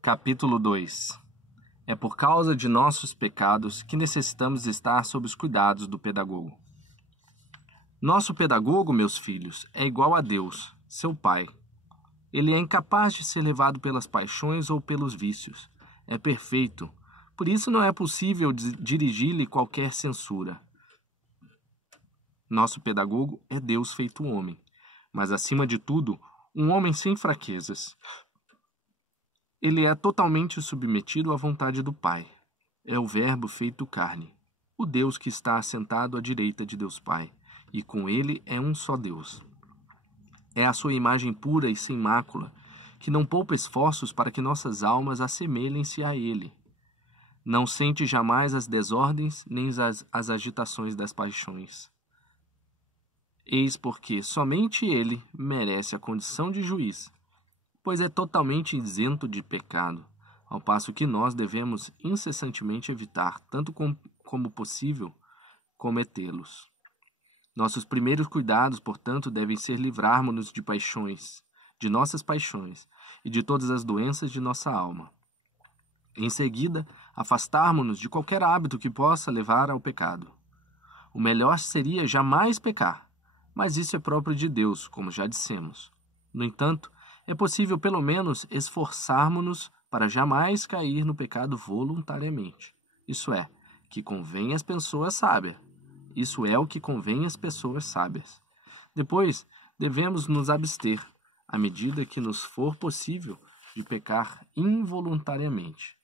Capítulo 2. É por causa de nossos pecados que necessitamos estar sob os cuidados do pedagogo. Nosso pedagogo, meus filhos, é igual a Deus, seu Pai. Ele é incapaz de ser levado pelas paixões ou pelos vícios. É perfeito. Por isso não é possível dirigir-lhe qualquer censura. Nosso pedagogo é Deus feito homem, mas acima de tudo, um homem sem fraquezas. Ele é totalmente submetido à vontade do Pai. É o Verbo feito carne, o Deus que está assentado à direita de Deus Pai, e com ele é um só Deus. É a sua imagem pura e sem mácula, que não poupa esforços para que nossas almas assemelhem-se a ele. Não sente jamais as desordens nem as agitações das paixões. Eis porque somente ele merece a condição de juiz, pois é totalmente isento de pecado, ao passo que nós devemos incessantemente evitar, tanto como possível, cometê-los. Nossos primeiros cuidados, portanto, devem ser livrarmos-nos de paixões, de nossas paixões e de todas as doenças de nossa alma. Em seguida, afastarmos-nos de qualquer hábito que possa levar ao pecado. O melhor seria jamais pecar, mas isso é próprio de Deus, como já dissemos. No entanto, é possível pelo menos esforçarmos-nos para jamais cair no pecado voluntariamente. Isso é, que convém às pessoas sábias. Isso é o que convém às pessoas sábias. Depois, devemos nos abster, à medida que nos for possível, de pecar involuntariamente.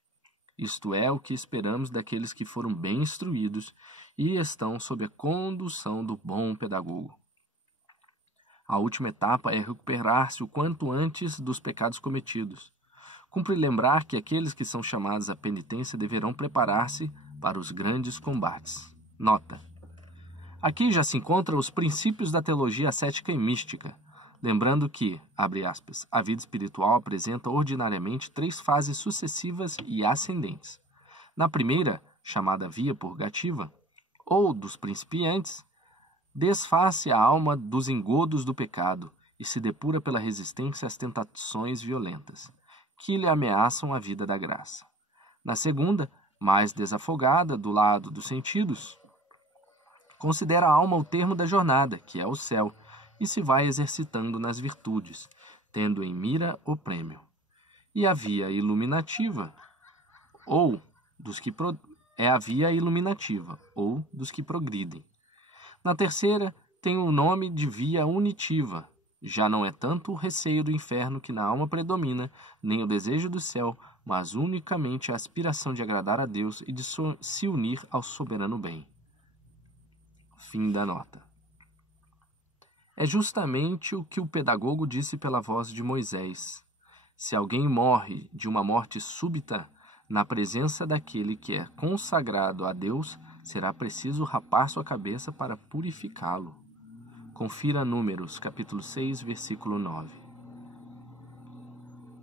Isto é o que esperamos daqueles que foram bem instruídos e estão sob a condução do bom pedagogo. A última etapa é recuperar-se o quanto antes dos pecados cometidos. Cumpre lembrar que aqueles que são chamados à penitência deverão preparar-se para os grandes combates. Nota: aqui já se encontram os princípios da teologia ascética e mística, lembrando que, abre aspas, a vida espiritual apresenta ordinariamente 3 fases sucessivas e ascendentes. Na primeira, chamada via purgativa, ou dos principiantes, desfaz-se a alma dos engodos do pecado e se depura pela resistência às tentações violentas, que lhe ameaçam a vida da graça. Na segunda, mais desafogada do lado dos sentidos, considera a alma o termo da jornada, que é o céu, e se vai exercitando nas virtudes, tendo em mira o prêmio. E a via iluminativa, ou dos que progridem. Na terceira, tem o nome de via unitiva. Já não é tanto o receio do inferno que na alma predomina, nem o desejo do céu, mas unicamente a aspiração de agradar a Deus e de se unir ao soberano bem. Fim da nota. É justamente o que o pedagogo disse pela voz de Moisés. Se alguém morre de uma morte súbita, na presença daquele que é consagrado a Deus, será preciso rapar sua cabeça para purificá-lo. Confira Números, capítulo 6, versículo 9.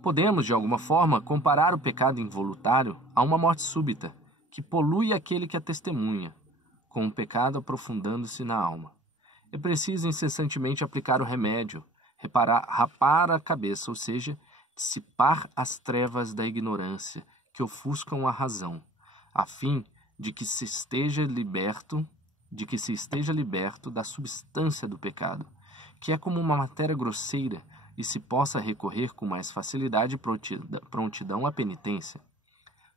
Podemos, de alguma forma, comparar o pecado involuntário a uma morte súbita, que polui aquele que a testemunha, com o pecado aprofundando-se na alma. É preciso incessantemente aplicar o remédio, rapar a cabeça, ou seja, dissipar as trevas da ignorância que ofuscam a razão, a fim de que se esteja liberto da substância do pecado, que é como uma matéria grosseira, e se possa recorrer com mais facilidade e prontidão à penitência.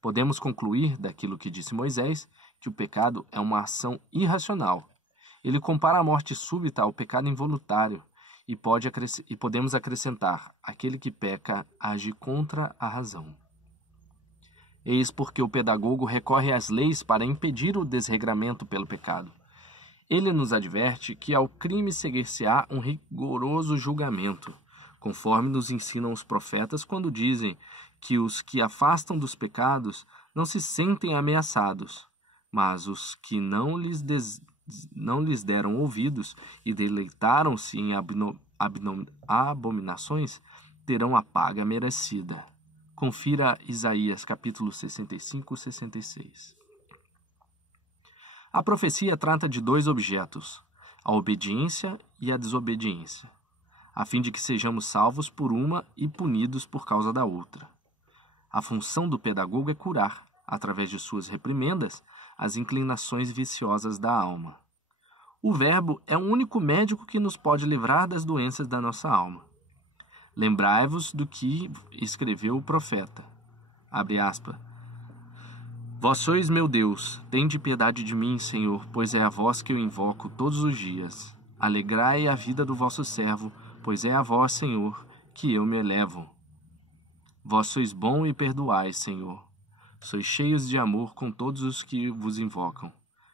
Podemos concluir daquilo que disse Moisés, que o pecado é uma ação irracional. Ele compara a morte súbita ao pecado involuntário, e podemos acrescentar: aquele que peca age contra a razão. Eis porque o pedagogo recorre às leis para impedir o desregramento pelo pecado. Ele nos adverte que ao crime seguir-se-á um rigoroso julgamento, conforme nos ensinam os profetas quando dizem que os que afastam dos pecados não se sentem ameaçados, mas os que não lhes deram ouvidos e deleitaram-se em abominações terão a paga merecida. Confira Isaías capítulo 65 e 66. A profecia trata de 2 objetos, a obediência e a desobediência, a fim de que sejamos salvos por uma e punidos por causa da outra. A função do pedagogo é curar, através de suas reprimendas, as inclinações viciosas da alma. O Verbo é o único médico que nos pode livrar das doenças da nossa alma. Lembrai-vos do que escreveu o profeta. Abre aspas. Vós sois meu Deus, tende piedade de mim, Senhor, pois é a vós que eu invoco todos os dias. Alegrai a vida do vosso servo, pois é a vós, Senhor, que eu me elevo. Vós sois bom e perdoais, Senhor. Sois cheios de amor com todos os que vos invocam.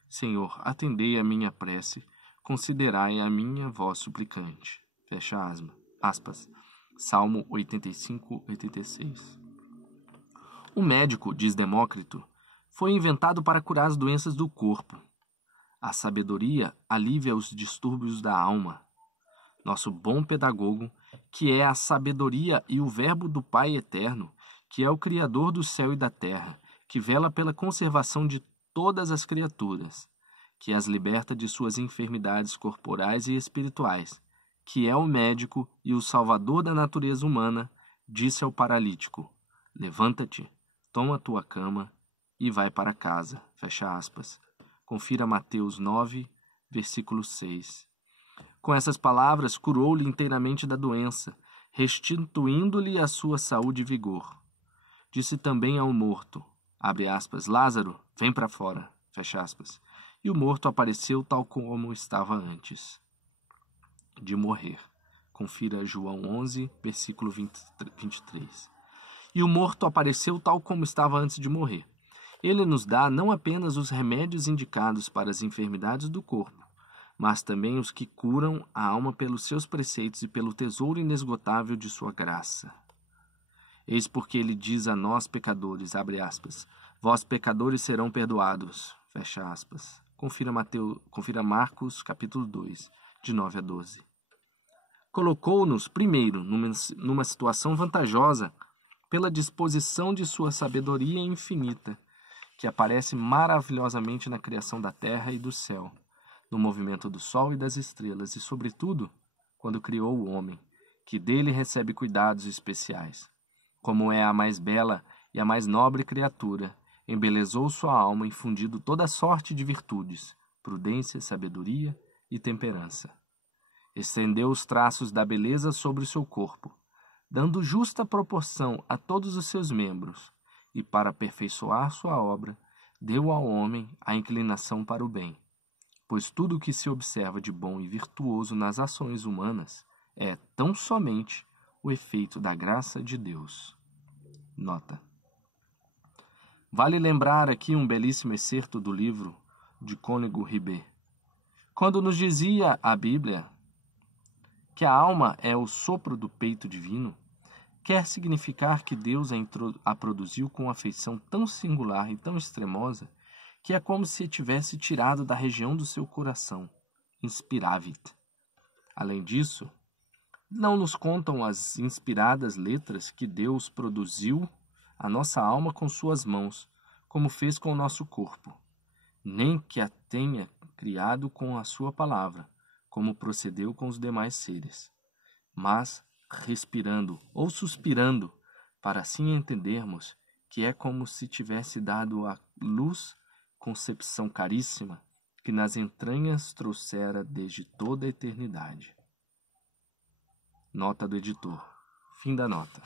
Senhor, atendei a minha prece, considerai a minha voz suplicante. Fecha aspas. Salmo 85, 86. O médico, diz Demócrito, foi inventado para curar as doenças do corpo. A sabedoria alivia os distúrbios da alma. Nosso bom pedagogo, que é a sabedoria e o Verbo do Pai eterno, que é o Criador do céu e da terra, que vela pela conservação de todas as criaturas, que as liberta de suas enfermidades corporais e espirituais, que é o médico e o salvador da natureza humana, disse ao paralítico: levanta-te, toma a tua cama e vai para casa. Fecha aspas. Confira Mateus 9, versículo 6. Com essas palavras, curou-lhe inteiramente da doença, restituindo-lhe a sua saúde e vigor. Disse também ao morto, abre aspas, Lázaro, vem para fora, fecha aspas. E o morto apareceu tal como estava antes de morrer. Confira João 11, versículo 23. E o morto apareceu tal como estava antes de morrer. Ele nos dá não apenas os remédios indicados para as enfermidades do corpo, mas também os que curam a alma pelos seus preceitos e pelo tesouro inesgotável de sua graça. Eis porque ele diz a nós, pecadores, abre aspas, vós pecadores serão perdoados, fecha aspas. Confira Marcos, capítulo 2, de 9 a 12. Colocou-nos, primeiro, numa situação vantajosa pela disposição de sua sabedoria infinita, que aparece maravilhosamente na criação da terra e do céu, no movimento do sol e das estrelas, e, sobretudo, quando criou o homem, que dele recebe cuidados especiais. Como é a mais bela e a mais nobre criatura, embelezou sua alma, infundindo toda sorte de virtudes, prudência, sabedoria e temperança. Estendeu os traços da beleza sobre o seu corpo, dando justa proporção a todos os seus membros, e para aperfeiçoar sua obra, deu ao homem a inclinação para o bem, pois tudo o que se observa de bom e virtuoso nas ações humanas é tão somente o efeito da graça de Deus. Nota. Vale lembrar aqui um belíssimo excerto do livro de Cônego Ribet, quando nos dizia a Bíblia que a alma é o sopro do peito divino, quer significar que Deus a produziu com afeição tão singular e tão extremosa que é como se tivesse tirado da região do seu coração, inspiravit. Além disso, não nos contam as inspiradas letras que Deus produziu a nossa alma com suas mãos, como fez com o nosso corpo, nem que a tenha criado com a sua palavra, como procedeu com os demais seres, mas respirando ou suspirando, para assim entendermos que é como se tivesse dado à luz concepção caríssima que nas entranhas trouxera desde toda a eternidade. Nota do editor. Fim da nota.